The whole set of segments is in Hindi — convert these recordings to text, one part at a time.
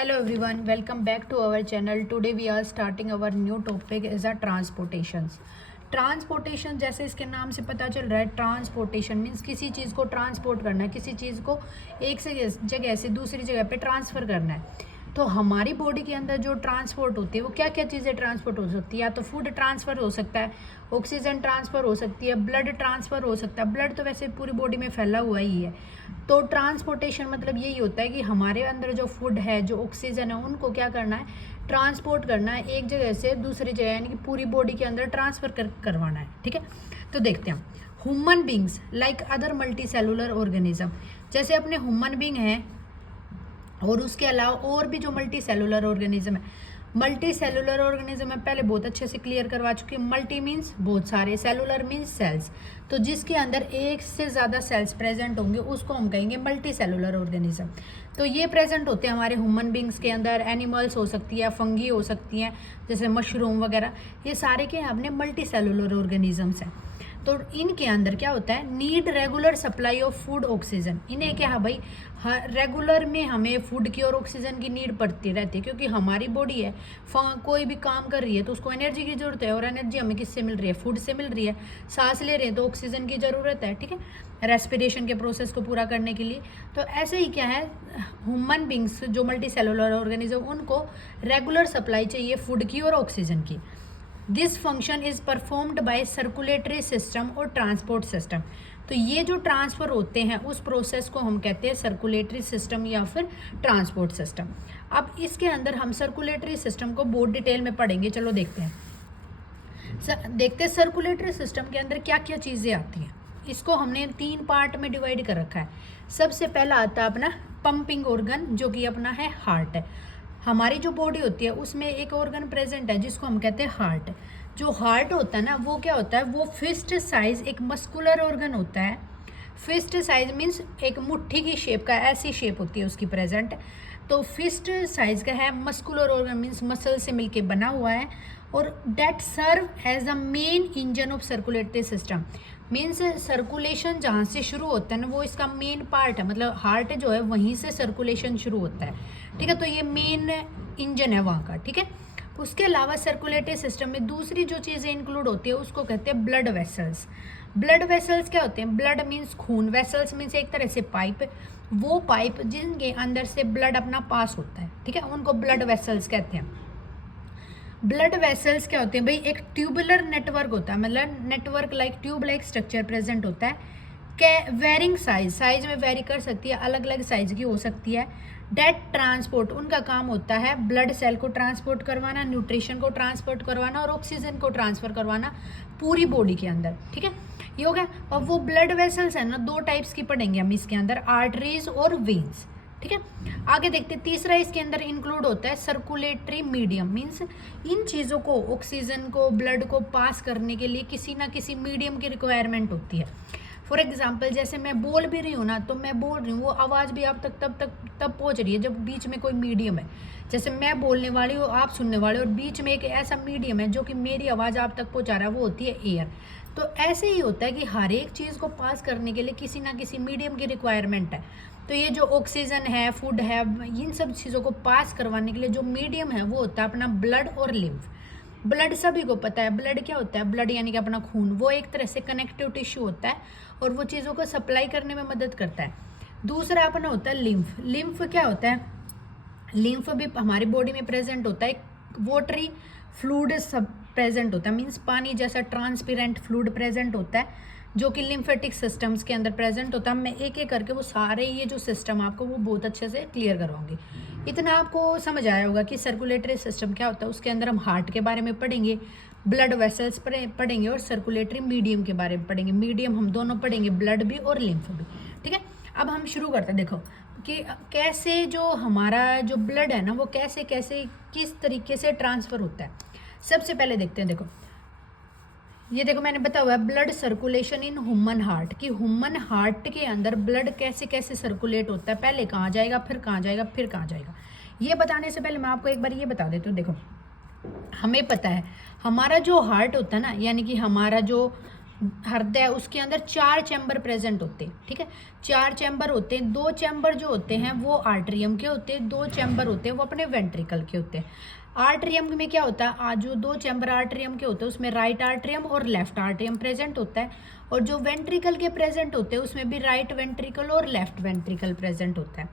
Hello everyone, welcome back to our channel. Today we are starting our new topic is a transportations. Transportation जैसे इसके नाम से पता चल रहा है, ट्रांसपोर्टेशन मीन्स किसी चीज़ को ट्रांसपोर्ट करना है, किसी चीज़ को एक से जगह से दूसरी जगह पे ट्रांसफ़र करना है। तो हमारी बॉडी के अंदर जो ट्रांसपोर्ट होती है वो क्या क्या चीज़ें ट्रांसपोर्ट हो सकती है, या तो फूड ट्रांसफ़र हो सकता है, ऑक्सीजन ट्रांसफ़र हो सकती है, ब्लड ट्रांसफ़र हो सकता है। ब्लड तो वैसे पूरी बॉडी में फैला हुआ ही है। तो ट्रांसपोर्टेशन मतलब यही होता है कि हमारे अंदर जो फूड है, जो ऑक्सीजन है, उनको क्या करना है, ट्रांसपोर्ट करना है एक जगह से दूसरी जगह, यानी कि पूरी बॉडी के अंदर ट्रांसफ़र करवाना है। ठीक है, तो देखते हैं human beings like other multi cellular organism. जैसे अपने ह्यूमन बींग हैं और उसके अलावा और भी जो मल्टी सेलुलर ऑर्गेनिज्म है, मल्टी सेलुलर ऑर्गेनिज्म में पहले बहुत अच्छे से क्लियर करवा चुकी हूँ। मल्टी मीन्स बहुत सारे, सेलुलर मीन्स सेल्स, तो जिसके अंदर एक से ज़्यादा सेल्स प्रेजेंट होंगे उसको हम कहेंगे मल्टी सेलुलर ऑर्गेनिज्म। तो ये प्रेजेंट होते हैं हमारे ह्यूमन बींग्स के अंदर। एनिमल्स हो सकती है, फंगी हो सकती हैं जैसे मशरूम वगैरह, ये सारे के अपने मल्टी सेलुलर ऑर्गेनिजम्स हैं। तो इनके अंदर क्या होता है, need regular supply of food oxygen. इन्हें क्या है भाई, रेगुलर में हमें फूड की और ऑक्सीजन की नीड पड़ती रहती है, क्योंकि हमारी बॉडी है, कोई भी काम कर रही है तो उसको एनर्जी की ज़रूरत है, और एनर्जी हमें किससे मिल रही है, फूड से मिल रही है। सांस ले रहे हैं तो ऑक्सीजन की ज़रूरत है, ठीक है, रेस्पिरेशन के प्रोसेस को पूरा करने के लिए। तो ऐसे ही क्या है, ह्यूमन बींग्स जो मल्टी सेलुलर ऑर्गेनिज्म, उनको रेगुलर सप्लाई चाहिए फूड की और ऑक्सीजन की। This function is performed by circulatory system और ट्रांसपोर्ट सिस्टम। तो ये जो ट्रांसफ़र होते हैं उस प्रोसेस को हम कहते हैं सर्कुलेटरी सिस्टम या फिर ट्रांसपोर्ट सिस्टम। अब इसके अंदर हम सर्कुलेटरी सिस्टम को बहुत डिटेल में पढ़ेंगे। चलो देखते हैं देखते हैं सर्कुलेटरी सिस्टम के अंदर क्या क्या चीज़ें आती हैं। इसको हमने 3 पार्ट में डिवाइड कर रखा है। सबसे पहला आता है अपना पंपिंग ऑर्गन, जो कि अपना है हार्ट है। हमारी जो बॉडी होती है उसमें एक ऑर्गन प्रेजेंट है जिसको हम कहते हैं हार्ट। जो हार्ट होता है ना, वो क्या होता है, वो फिस्ट साइज एक मस्कुलर ऑर्गन होता है। फिस्ट साइज मीन्स एक मुट्ठी की शेप का, ऐसी शेप होती है उसकी प्रेजेंट। तो फिस्ट साइज का है, मस्कुलर ऑर्गन मीन्स मसल से मिलके बना हुआ है, और that serve as a main engine of circulatory system. Means circulation जहाँ से शुरू होता है ना, वो इसका मेन पार्ट है, मतलब हार्ट जो है वहीं से सर्कुलेशन शुरू होता है। ठीक है, तो ये मेन इंजन है वहाँ का। ठीक है, उसके अलावा सर्कुलेटरी सिस्टम में दूसरी जो चीज़ें इंक्लूड होती है उसको कहते हैं ब्लड वेसल्स। ब्लड वेसल्स क्या होते हैं, ब्लड मीन्स खून, वेसल्स मीन्स एक तरह से पाइप, वो पाइप जिनके अंदर से ब्लड अपना पास होता है। ठीक है, उनको ब्लड वेसल्स कहते हैं। ब्लड वेसल्स क्या होते हैं भाई, एक ट्यूबुलर नेटवर्क होता है, मतलब network like tube like structure present होता है। वेरिंग साइज में वेरी कर सकती है, अलग अलग साइज की हो सकती है। डेट ट्रांसपोर्ट, उनका काम होता है ब्लड सेल को ट्रांसपोर्ट करवाना, न्यूट्रिशन को ट्रांसपोर्ट करवाना और ऑक्सीजन को ट्रांसफर करवाना पूरी बॉडी के अंदर। ठीक है, ये हो गया। और वो ब्लड वेसल्स है ना, 2 टाइप्स की पढ़ेंगे हम इसके अंदर, आर्टरीज और वेन्स। ठीक है, आगे देखते हैं। तीसरा इसके अंदर इंक्लूड होता है सर्कुलेटरी मीडियम। मीन्स इन चीज़ों को, ऑक्सीजन को, ब्लड को पास करने के लिए किसी ना किसी मीडियम की रिक्वायरमेंट होती है। फॉर एग्जाम्पल, जैसे मैं बोल भी रही हूँ ना, तो मैं बोल रही हूँ, वो आवाज़ भी आप तब पहुँच रही है जब बीच में कोई मीडियम है। जैसे मैं बोलने वाली हूँ, आप सुनने वाले हो, और बीच में एक ऐसा मीडियम है जो कि मेरी आवाज़ आप तक पहुँचा रहा है, वो होती है एयर। तो ऐसे ही होता है कि हर एक चीज़ को पास करने के लिए किसी ना किसी मीडियम की रिक्वायरमेंट है। तो ये जो ऑक्सीजन है, फूड है, इन सब चीज़ों को पास करवाने के लिए जो मीडियम है वो होता है अपना ब्लड और लिम्फ। ब्लड सभी को पता है, ब्लड क्या होता है, ब्लड यानी कि अपना खून, वो एक तरह से कनेक्टिव टिश्यू होता है और वो चीज़ों को सप्लाई करने में मदद करता है। दूसरा अपना होता है लिम्फ। लिम्फ क्या होता है, लिम्फ भी हमारी बॉडी में प्रेजेंट होता है। वोटरी फ्लूइड सब प्रेजेंट होता है, मीन्स पानी जैसा ट्रांसपेरेंट फ्लूइड प्रेजेंट होता है, जो कि लिम्फेटिक सिस्टम्स के अंदर प्रेजेंट होता है। मैं एक एक करके वो सारे ये जो सिस्टम आपको वो बहुत अच्छे से क्लियर करवाऊंगी। इतना आपको समझ आया होगा कि सर्कुलेटरी सिस्टम क्या होता है। उसके अंदर हम हार्ट के बारे में पढ़ेंगे, ब्लड वेसल्स पढ़ेंगे और सर्कुलेटरी मीडियम के बारे में पढ़ेंगे। मीडियम हम दोनों पढ़ेंगे, ब्लड भी और लिम्फ भी। ठीक है, अब हम शुरू करते हैं। देखो कि कैसे जो हमारा जो ब्लड है ना, वो कैसे कैसे किस तरीके से ट्रांसफ़र होता है। सबसे पहले देखते हैं, देखो ये देखो मैंने बताया हुआ है blood circulation in human heart, कि ह्यूमन हार्ट के अंदर ब्लड कैसे कैसे सर्कुलेट होता है, पहले कहाँ जाएगा, फिर कहाँ जाएगा, फिर कहाँ जाएगा। ये बताने से पहले मैं आपको एक बार ये बता देती हूँ। देखो हमें पता है हमारा जो हार्ट होता है ना, यानी कि हमारा जो हृदय, उसके अंदर 4 चैम्बर प्रेजेंट होते हैं, ठीक है, 4 चैम्बर होते हैं। 2 चैम्बर जो होते हैं वो आर्टरियम के होते हैं, 2 चैम्बर होते हैं वो अपने वेंट्रिकल के होते हैं। आर्टरियम में क्या होता है, जो 2 चैम्बर आर्टरियम के होते हैं उसमें राइट आर्टरियम और लेफ्ट आर्टरियम प्रेजेंट होता है, और जो वेंट्रिकल के प्रेजेंट होते हैं उसमें भी राइट वेंट्रिकल और लेफ्ट वेंट्रिकल प्रेजेंट होता है।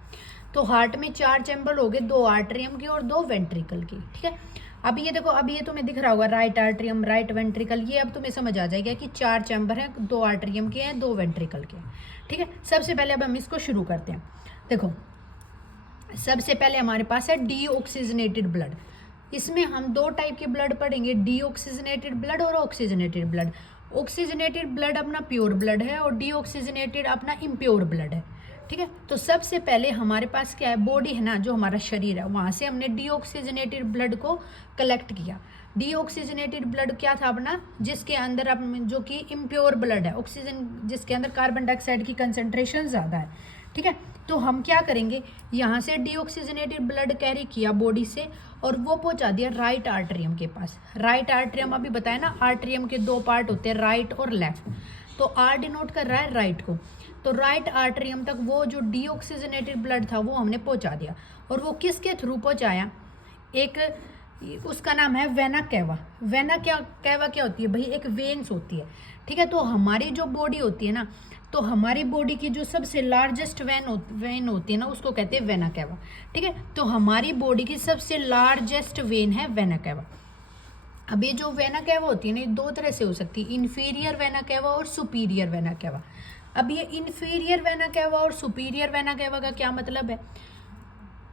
तो हार्ट में 4 चैम्बर हो गए, 2 आर्टरियम के और 2 वेंट्रिकल के, ठीक है। अब ये देखो, अब ये तुम्हें दिख रहा होगा राइट आर्टरियम, राइट वेंट्रिकल, ये अब तुम्हें समझ आ जाएगा कि 4 चैम्बर हैं, 2 आर्टरियम के हैं, 2 वेंट्रिकल के, ठीक है। सबसे पहले अब हम इसको शुरू करते हैं। देखो, सबसे पहले हमारे पास है डीऑक्सीजनेटेड ब्लड। इसमें हम 2 टाइप के ब्लड पढ़ेंगे, डीऑक्सीजनेटेड ब्लड और ऑक्सीजनेटेड ब्लड। ऑक्सीजनेटेड ब्लड अपना प्योर ब्लड है और डीऑक्सीजनेटेड अपना इम्प्योर ब्लड है, ठीक है। तो सबसे पहले हमारे पास क्या है, बॉडी है ना, जो हमारा शरीर है, वहाँ से हमने डीऑक्सीजनेटेड ब्लड को कलेक्ट किया। डीऑक्सीजनेटेड ब्लड क्या था अपना, जिसके अंदर अब जो कि इम्प्योर ब्लड है, ऑक्सीजन जिसके अंदर कार्बन डाइऑक्साइड की कंसनट्रेशन ज़्यादा है, ठीक है। तो हम क्या करेंगे, यहाँ से डीऑक्सीजनेटेड ब्लड कैरी किया बॉडी से और वो पहुँचा दिया राइट आर्टरियम के पास। राइट आर्टरियम अभी बताया ना, आर्टरियम के 2 पार्ट होते हैं, राइट और लेफ्ट। तो आर डिनोट कर रहा है राइट को, तो राइट आर्टरियम तक वो जो डीऑक्सीजनेटेड ब्लड था वो हमने पहुंचा दिया। और वो किसके थ्रू पहुंचाया, एक उसका नाम है वेना कैवा। वेना क्या कैवा क्या होती है भाई, एक वेन्स होती है, ठीक है। तो हमारी जो बॉडी होती है ना, तो हमारी बॉडी की जो सबसे लार्जेस्ट वेन होती है ना, उसको कहते हैं वेना कैवा, ठीक है। तो हमारी बॉडी की सबसे लार्जेस्ट वेन है वेना कैवा। अब ये जो वेना कैवा होती है ना, 2 तरह से हो सकती है, इन्फीरियर वेना कैवा और सुपीरियर वेना कैवा। अब ये इन्फीरियर वेना कैवा और सुपीरियर वेना कैवा का क्या मतलब है,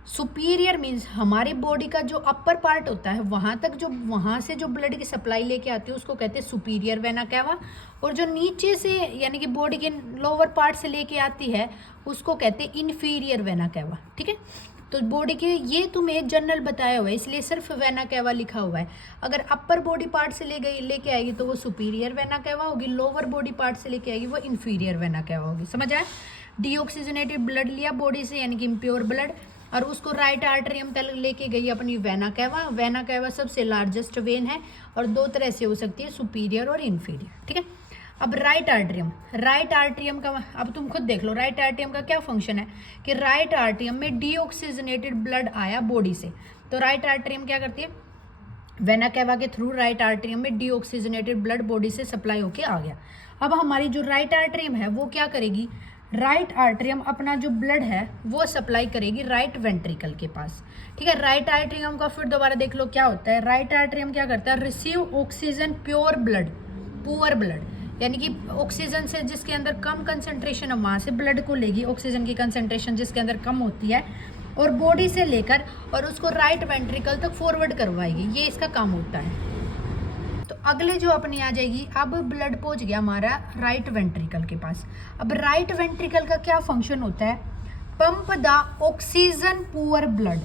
सुपीरियर मीन्स हमारी बॉडी का जो अपर पार्ट होता है, वहाँ तक जो, वहाँ से जो ब्लड की सप्लाई लेके आती है उसको कहते हैं सुपीरियर वेना कैवा, और जो नीचे से यानी कि बॉडी के लोअर पार्ट से लेके आती है उसको कहते हैं इन्फीरियर वेना कैवा, ठीक है। तो बॉडी के ये तुम्हें जनरल बताया हुआ है, इसलिए सिर्फ वेना कैवा लिखा हुआ है। अगर अपर बॉडी पार्ट से लेके आएगी तो वो सुपीरियर वेना कैवा होगी, लोअर बॉडी पार्ट से लेके आएगी वो इन्फीरियर वेना कैवा होगी, समझ आया। डीऑक्सीजनेटेड ब्लड लिया बॉडी से यानी कि इम्प्योर ब्लड, और उसको राइट आर्टरियम तक लेके गई अपनी वेना कैवा। वेना कैवा सबसे लार्जेस्ट वेन है और 2 तरह से हो सकती है, सुपीरियर और इन्फीरियर, ठीक है। अब राइट आर्टरियम का अब तुम खुद देख लो, राइट आर्टरियम का क्या फंक्शन है कि राइट आर्टरियम में डीऑक्सीजनेटेड ब्लड आया बॉडी से, तो राइट आर्टरियम क्या करती है, वेना कैवा के थ्रू राइट आर्टरियम में डीऑक्सीजनेटेड ब्लड बॉडी से सप्लाई होके आ गया। अब हमारी जो राइट आर्टरियम है वो क्या करेगी, राइट आर्टरियम अपना जो ब्लड है वो सप्लाई करेगी राइट वेंट्रिकल के पास, ठीक है। राइट आर्टरियम का फिर दोबारा देख लो क्या होता है, राइट आर्टरियम क्या करता है, receive oxygen pure blood, poor blood, यानी कि ऑक्सीजन से जिसके अंदर कम कंसंट्रेशन है वहाँ से ब्लड को लेगी, ऑक्सीजन की कंसंट्रेशन जिसके अंदर कम होती है, और बॉडी से लेकर और उसको राइट वेंट्रिकल तक फॉरवर्ड करवाएगी, ये इसका काम होता है। तो अगले जो अपनी आ जाएगी, अब ब्लड पहुंच गया हमारा राइट वेंट्रिकल के पास। अब राइट वेंट्रिकल का क्या फंक्शन होता है, pump the oxygen poor blood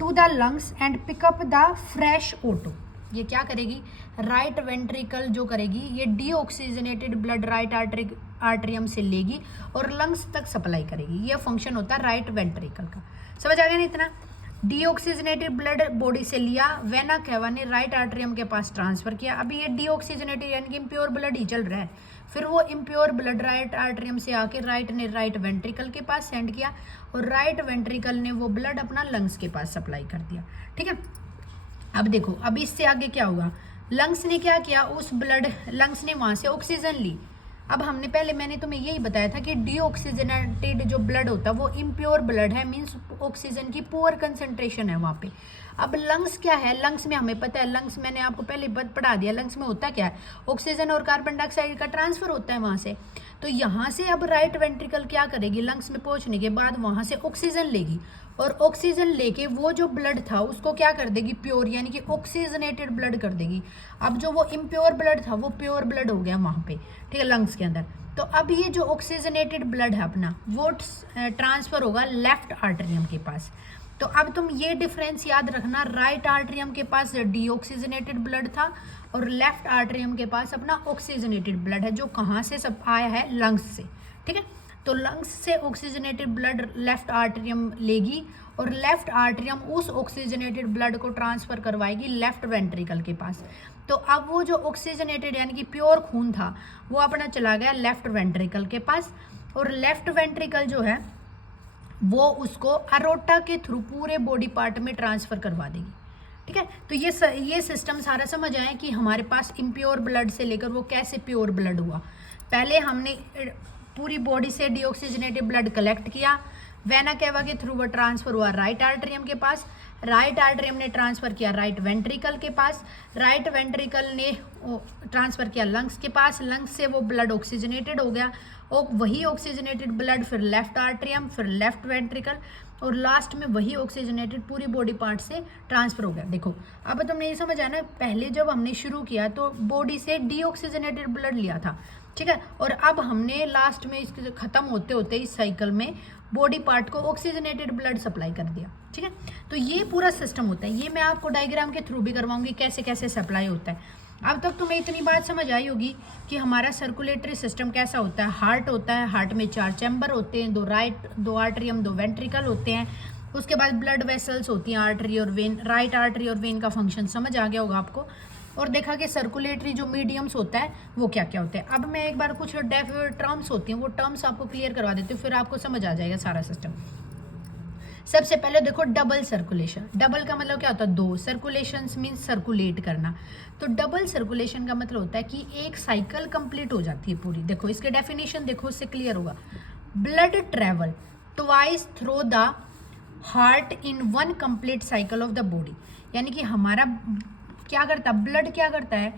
to the lungs and pick up the fresh O2। ये क्या करेगी, राइट वेंट्रिकल जो करेगी ये डीऑक्सीजनेटेड ब्लड राइट आर्टरियम से लेगी और लंग्स तक सप्लाई करेगी, ये फंक्शन होता है राइट वेंट्रिकल का, समझ आ गया ना इतना। डीऑक्सीजनेटेड ब्लड बॉडी से लिया, वेना कैवा ने राइट आर्टरियम के पास ट्रांसफर किया। अभी ये डीऑक्सीजनेटेड यानी कि इम्प्योर ब्लड ही चल रहा है, फिर वो इम्प्योर ब्लड राइट आर्टरियम से आके राइट वेंट्रिकल के पास सेंड किया और राइट वेंट्रिकल ने वो ब्लड अपना लंग्स के पास सप्लाई कर दिया, ठीक है। अब देखो, अब इससे आगे क्या होगा, लंग्स ने क्या किया, उस ब्लड लंग्स ने वहाँ से ऑक्सीजन ली। अब मैंने तुम्हें यही बताया था कि डीऑक्सीजनेटेड जो ब्लड होता है वो इम्प्योर ब्लड है, मींस ऑक्सीजन की पुअर कंसंट्रेशन है वहाँ पे। अब लंग्स क्या है, लंग्स में हमें पता है, लंग्स मैंने आपको पहले पढ़ा दिया, लंग्स में होता क्या है, ऑक्सीजन और कार्बन डाइऑक्साइड का ट्रांसफर होता है वहाँ से। तो यहाँ से अब राइट वेंट्रिकल क्या करेगी, लंग्स में पहुँचने के बाद वहाँ से ऑक्सीजन लेगी और ऑक्सीजन लेके वो जो ब्लड था उसको क्या कर देगी, प्योर यानी कि ऑक्सीजनेटेड ब्लड कर देगी। अब जो वो इम्प्योर ब्लड था वो प्योर ब्लड हो गया वहाँ पे, ठीक है, लंग्स के अंदर। तो अब ये जो ऑक्सीजनेटेड ब्लड है अपना वो ट्रांसफर होगा लेफ्ट आर्टरियम के पास। तो अब तुम ये डिफरेंस याद रखना, राइट आर्टरियम के पास डीऑक्सीजनेटेड ब्लड था और लेफ्ट आर्टरियम के पास अपना ऑक्सीजनेटेड ब्लड है, जो कहाँ से सब आया है, लंग्स से, ठीक है। तो लंग्स से ऑक्सीजनेटेड ब्लड लेफ्ट आर्टरियम लेगी और लेफ्ट आर्टरियम उस ऑक्सीजनेटेड ब्लड को ट्रांसफ़र करवाएगी लेफ्ट वेंट्रिकल के पास। तो अब वो जो ऑक्सीजनेटेड यानी कि प्योर खून था वो अपना चला गया लेफ्ट वेंट्रिकल के पास, और लेफ्ट वेंट्रिकल जो है वो उसको अरोटा के थ्रू पूरे बॉडी पार्ट में ट्रांसफ़र करवा देगी। ठीक है, तो ये सिस्टम सारा समझ आए कि हमारे पास इम्प्योर ब्लड से लेकर वो कैसे प्योर ब्लड हुआ। पहले हमने पूरी बॉडी से डीऑक्सीजनेटेड ब्लड कलेक्ट किया, वेना केवा के थ्रू वो ट्रांसफ़र हुआ राइट आर्टरियम के पास, राइट आर्टरियम ने ट्रांसफ़र किया राइट वेंट्रिकल के पास, राइट वेंट्रिकल ने ट्रांसफ़र किया लंग्स के पास, लंग्स से वो ब्लड ऑक्सीजनेटेड हो गया और वही ऑक्सीजनेटेड ब्लड फिर लेफ्ट आर्टरियम, फिर लेफ्ट वेंट्रिकल, और लास्ट में वही ऑक्सीजनेटेड पूरी बॉडी पार्ट से ट्रांसफ़र हो गया। देखो अब तुमने ये समझ आया ना, पहले जब हमने शुरू किया तो बॉडी से डीऑक्सीजनेटेड ब्लड लिया था, ठीक है, और अब हमने लास्ट में इसके ख़त्म होते होते इस साइकिल में बॉडी पार्ट को ऑक्सीजनेटेड ब्लड सप्लाई कर दिया। ठीक है, तो ये पूरा सिस्टम होता है, ये मैं आपको डायग्राम के थ्रू भी करवाऊंगी कैसे कैसे सप्लाई होता है। अब तक तुम्हें इतनी बात समझ आई होगी कि हमारा सर्कुलेटरी सिस्टम कैसा होता है। हार्ट होता है, हार्ट में 4 चैम्बर होते हैं, 2 आर्टरियम 2 वेंट्रिकल होते हैं, उसके बाद ब्लड वेसल्स होती हैं, आर्टरी और वेन। राइट आर्टरी और वेन का फंक्शन समझ आ गया होगा आपको, और देखा कि सर्कुलेटरी जो मीडियम्स होता है वो क्या क्या होते हैं। अब मैं एक बार कुछ टर्म्स होती हैं वो टर्म्स आपको क्लियर करवा देती हूँ, फिर आपको समझ आ जाएगा सारा सिस्टम। सबसे पहले देखो डबल सर्कुलेशन। डबल का मतलब क्या होता है? 2 सर्कुलेशन मीन्स सर्कुलेट करना। तो डबल सर्कुलेशन का मतलब होता है कि एक साइकिल कंप्लीट हो जाती है पूरी। देखो इसके डेफिनेशन देखो, उससे क्लियर होगा। Blood travel twice through the heart in 1 complete cycle of the body, यानी कि हमारा क्या करता है, ब्लड क्या करता है,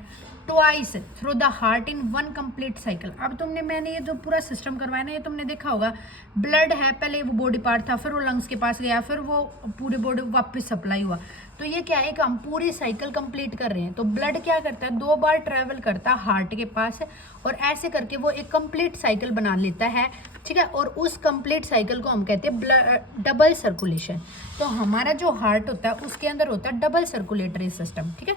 twice through the heart in 1 complete cycle. अब मैंने ये जो पूरा सिस्टम करवाया ना, ये तुमने देखा होगा, ब्लड है, पहले वो बॉडी पार्ट था, फिर वो लंग्स के पास गया, फिर वो पूरी बॉडी वापस सप्लाई हुआ। तो ये क्या है कि हम पूरी साइकिल कंप्लीट कर रहे हैं। तो ब्लड क्या करता है, 2 बार ट्रैवल करता है हार्ट के पास, और ऐसे करके वो एक कंप्लीट साइकिल बना लेता है। ठीक है, और उस कंप्लीट साइकिल को हम कहते हैं डबल सर्कुलेशन। तो हमारा जो हार्ट होता है उसके अंदर होता है डबल सर्कुलेटरी सिस्टम। ठीक है,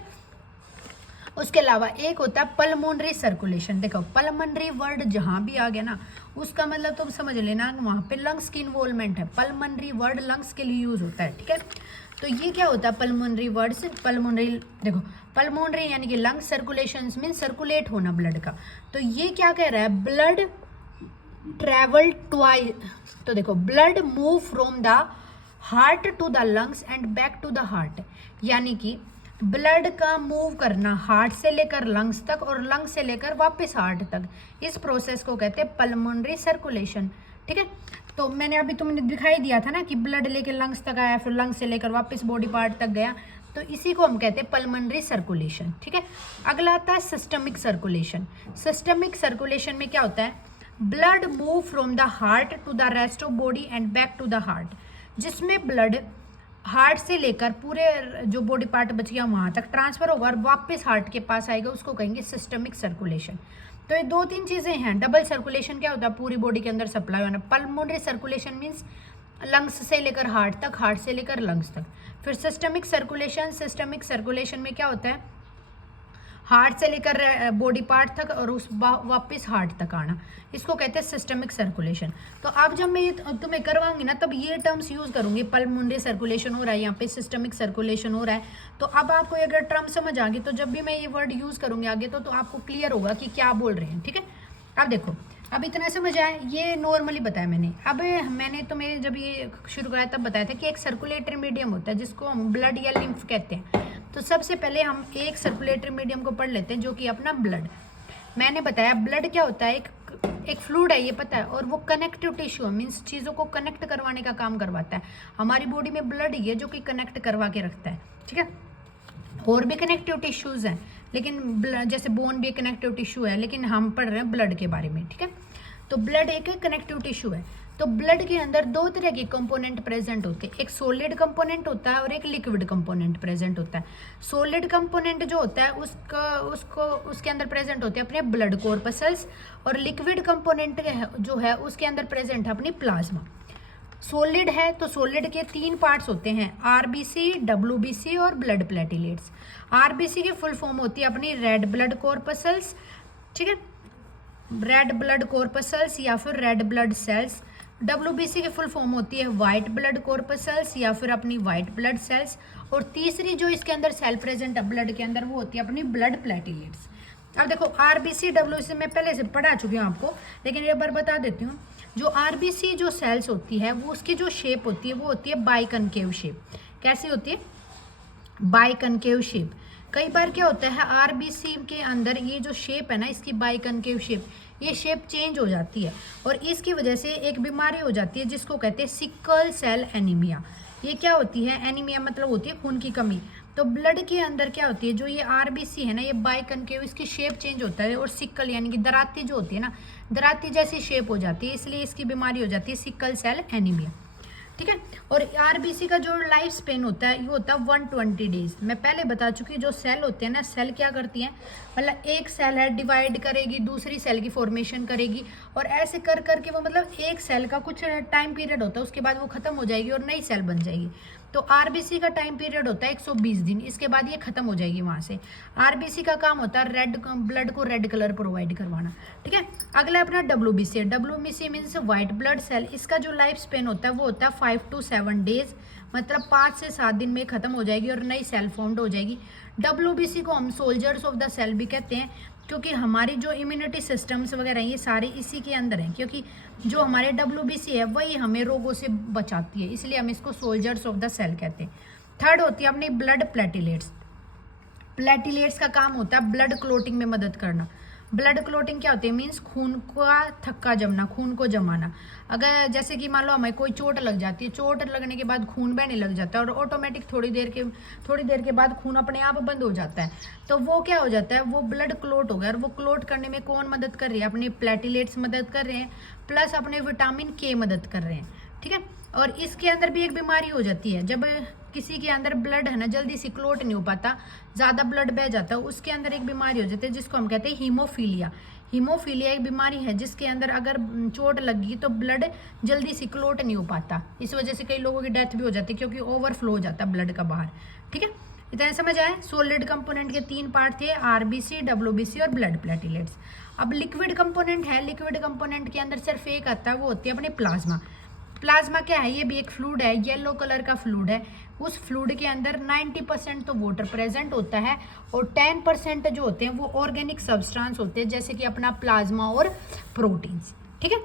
उसके अलावा एक होता है पल्मोनरी सर्कुलेशन। देखो पल्मोनरी वर्ड जहाँ भी आ गया ना, उसका मतलब तुम समझ लेना वहाँ पे लंग्स की इन्वॉल्वमेंट है। पल्मोनरी वर्ड लंग्स के लिए यूज होता है। ठीक है, तो ये क्या होता है पल्मोनरी वर्ड से, पल्मोनरी देखो पल्मोनरी यानी कि लंग सर्कुलेशन मीन सर्कुलेट होना ब्लड का। तो ये क्या कह रहा है, ब्लड ट्रेवल ट्वाइस। तो देखो blood move from the heart to the lungs and back to the heart, यानी कि ब्लड का मूव करना हार्ट से लेकर लंग्स तक और लंग्स से लेकर वापस हार्ट तक, इस प्रोसेस को कहते हैं पल्मोनरी सर्कुलेशन। ठीक है, तो मैंने अभी तुमने दिखाई दिया था ना कि ब्लड लेकर लंग्स तक आया, फिर लंग्स से लेकर वापस बॉडी पार्ट तक गया, तो इसी को हम कहते हैं पल्मोनरी सर्कुलेशन। ठीक है, अगला आता है सिस्टमिक सर्कुलेशन। सिस्टमिक सर्कुलेशन में क्या होता है, blood move from the heart to the rest of body and back to the heart, जिसमें ब्लड हार्ट से लेकर पूरे जो बॉडी पार्ट बच गया वहाँ तक ट्रांसफर होगा और वापस हार्ट के पास आएगा, उसको कहेंगे सिस्टमिक सर्कुलेशन। तो ये 2-3 चीज़ें हैं। डबल सर्कुलेशन क्या होता है, पूरी बॉडी के अंदर सप्लाई होना। पल्मोनरी सर्कुलेशन मीन्स लंग्स से लेकर हार्ट तक, हार्ट से लेकर लंग्स तक। फिर सिस्टमिक सर्कुलेशन, सिस्टमिक सर्कुलेशन में क्या होता है, हार्ट से लेकर बॉडी पार्ट तक और उस वापस हार्ट तक आना, इसको कहते हैं सिस्टमिक सर्कुलेशन। तो अब जब मैं ये तुम्हें करवाऊंगी ना, तब ये टर्म्स यूज़ करूंगी। पल्मोनरी सर्कुलेशन हो रहा है, यहाँ पे सिस्टमिक सर्कुलेशन हो रहा है। तो अब आपको अगर टर्म समझ आ गई तो जब भी मैं ये वर्ड यूज़ करूंगी आगे तो आपको क्लियर होगा कि क्या बोल रहे हैं। ठीक है, अब देखो अब इतना समझ आया, ये नॉर्मली बताया मैंने। अब मैंने तुम्हें जब ये शुरू कराया तब बताया था कि एक सर्कुलेटरी मीडियम होता है जिसको हम ब्लड या लिम्फ कहते हैं। तो सबसे पहले हम एक सर्कुलेटरी मीडियम को पढ़ लेते हैं जो कि अपना ब्लड। मैंने बताया ब्लड क्या होता है, एक फ्लूइड है, ये पता है, और वो कनेक्टिव टिश्यू है, मीन्स चीज़ों को कनेक्ट करवाने का काम करवाता है। हमारी बॉडी में ब्लड ही है जो कि कनेक्ट करवा के रखता है। ठीक है, और भी कनेक्टिव टिश्यूज़ हैं, लेकिन जैसे बोन भी कनेक्टिव टिश्यू है, लेकिन हम पढ़ रहे हैं ब्लड के बारे में। ठीक है, तो ब्लड एक कनेक्टिव टिश्यू है। तो ब्लड के अंदर 2 तरह के कंपोनेंट प्रेजेंट होते हैं, एक सॉलिड कंपोनेंट होता है और एक लिक्विड कंपोनेंट प्रेजेंट होता है। सॉलिड कंपोनेंट जो होता है उसके अंदर प्रेजेंट होते हैं अपने ब्लड कॉर्पसल्स, और लिक्विड कंपोनेंट जो है उसके अंदर प्रेजेंट है अपनी प्लाज्मा। सॉलिड है तो सॉलिड के 3 पार्ट्स होते हैं, आरबीसी, डब्ल्यूबीसी और ब्लड प्लेटलेट्स। आरबीसी की फुल फॉर्म होती है अपनी रेड ब्लड कॉर्पसल्स। ठीक है, रेड ब्लड कॉर्पसल्स या फिर रेड ब्लड सेल्स। WBC की फुल फॉर्म होती है वाइट ब्लड कॉर्पसल्स या फिर अपनी वाइट ब्लड सेल्स। और तीसरी जो इसके अंदर सेल प्रेजेंट है ब्लड के अंदर वो होती है अपनी ब्लड प्लेटलेट्स। अब देखो RBC WBC मैं पहले से पढ़ा चुकी हूँ आपको, लेकिन एक बार बता देती हूँ। जो RBC जो सेल्स होती है वो उसकी जो शेप होती है वो होती है बाइकनकेव शेप। कैसी होती है? Biconcave shape. कई बार क्या होता है RBC के अंदर ये जो शेप है ना, इसकी बाइकनकेव शेप, ये शेप चेंज हो जाती है और इसकी वजह से एक बीमारी हो जाती है जिसको कहते हैं सिकल सेल एनीमिया। ये क्या होती है? एनीमिया मतलब होती है खून की कमी। तो ब्लड के अंदर क्या होती है, जो ये RBC है ना, ये बाइकनकेव, इसकी शेप चेंज होता है और सिकल यानी कि दराती जो होती है ना, दराती जैसी शेप हो जाती है, इसलिए इसकी बीमारी हो जाती है सिकल सेल एनीमिया। ठीक है। और RBC का जो लाइफ स्पेन होता है ये होता है 120 डेज। मैं पहले बता चुकी, जो सेल होते हैं ना, सेल क्या करती हैं, मतलब एक सेल है डिवाइड करेगी, दूसरी सेल की फॉर्मेशन करेगी और ऐसे कर करके वो, मतलब एक सेल का कुछ टाइम पीरियड होता है, उसके बाद वो खत्म हो जाएगी और नई सेल बन जाएगी। तो RBC का टाइम पीरियड होता है 120 दिन, इसके बाद ये खत्म हो जाएगी वहाँ से। RBC का काम होता है रेड ब्लड को रेड कलर प्रोवाइड करवाना। ठीक है। अगला अपना WBC। WBC means white blood cell. इसका जो लाइफ स्पेन होता है वो होता है 5 to 7 डेज, मतलब 5 से 7 दिन में खत्म हो जाएगी और नई सेल फॉर्म्ड हो जाएगी। WBC को हम सोल्जर्स ऑफ द सेल भी कहते हैं, क्योंकि हमारी जो इम्यूनिटी सिस्टम्स वगैरह हैं ये सारे इसी के अंदर हैं, क्योंकि जो हमारे WBC है वही हमें रोगों से बचाती है, इसलिए हम इसको सोल्जर्स ऑफ द सेल कहते हैं। थर्ड होती है अपनी ब्लड प्लेटलेट्स। प्लेटलेट्स का काम होता है ब्लड क्लोटिंग में मदद करना। ब्लड क्लोटिंग क्या होती है? मीन्स खून का थक्का जमना, खून को जमाना। अगर जैसे कि मान लो हमें कोई चोट लग जाती है, चोट लगने के बाद खून बहने लग जाता है और ऑटोमेटिक थोड़ी देर के बाद खून अपने आप बंद हो जाता है, तो वो क्या हो जाता है, वो ब्लड क्लोट हो गया। और वो क्लोट करने में कौन मदद कर रही है? अपने प्लेटलेट्स मदद कर रहे हैं, प्लस अपने विटामिन K मदद कर रहे हैं। ठीक है। और इसके अंदर भी एक बीमारी हो जाती है, जब किसी के अंदर ब्लड है ना जल्दी से क्लोट नहीं हो पाता, ज़्यादा ब्लड बह जाता है, उसके अंदर एक बीमारी हो जाती है जिसको हम कहते हैं हीमोफीलिया। हीमोफीलिया एक बीमारी है जिसके अंदर अगर चोट लगी तो ब्लड जल्दी से क्लोट नहीं हो पाता, इस वजह से कई लोगों की डेथ भी हो जाती है, क्योंकि ओवरफ्लो हो जाता है ब्लड का बाहर। ठीक है। इतना समझ आया? सॉलिड कंपोनेंट के 3 पार्ट थे, RBC, WBC और ब्लड प्लेटलेट्स। अब लिक्विड कंपोनेंट है। लिक्विड कंपोनेंट के अंदर सिर्फ एक आता है, वो होती है अपने प्लाज्मा। प्लाज्मा क्या है? ये भी एक फ्लूइड है, येलो कलर का फ्लूइड है। उस फ्लूइड के अंदर 90% तो वाटर प्रेजेंट होता है और 10% जो होते हैं वो ऑर्गेनिक सब्सटेंस होते हैं, जैसे कि अपना प्लाज्मा और प्रोटीन्स। ठीक है।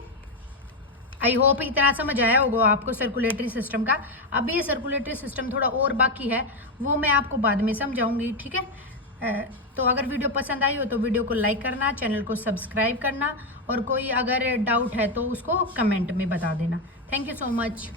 आई होप इतना समझ आया होगा आपको सर्कुलेटरी सिस्टम का। अभी ये सर्कुलेटरी सिस्टम थोड़ा और बाकी है, वो मैं आपको बाद में समझाऊंगी। ठीक है। तो अगर वीडियो पसंद आई हो तो वीडियो को लाइक करना, चैनल को सब्सक्राइब करना और कोई अगर डाउट है तो उसको कमेंट में बता देना। Thank you so much.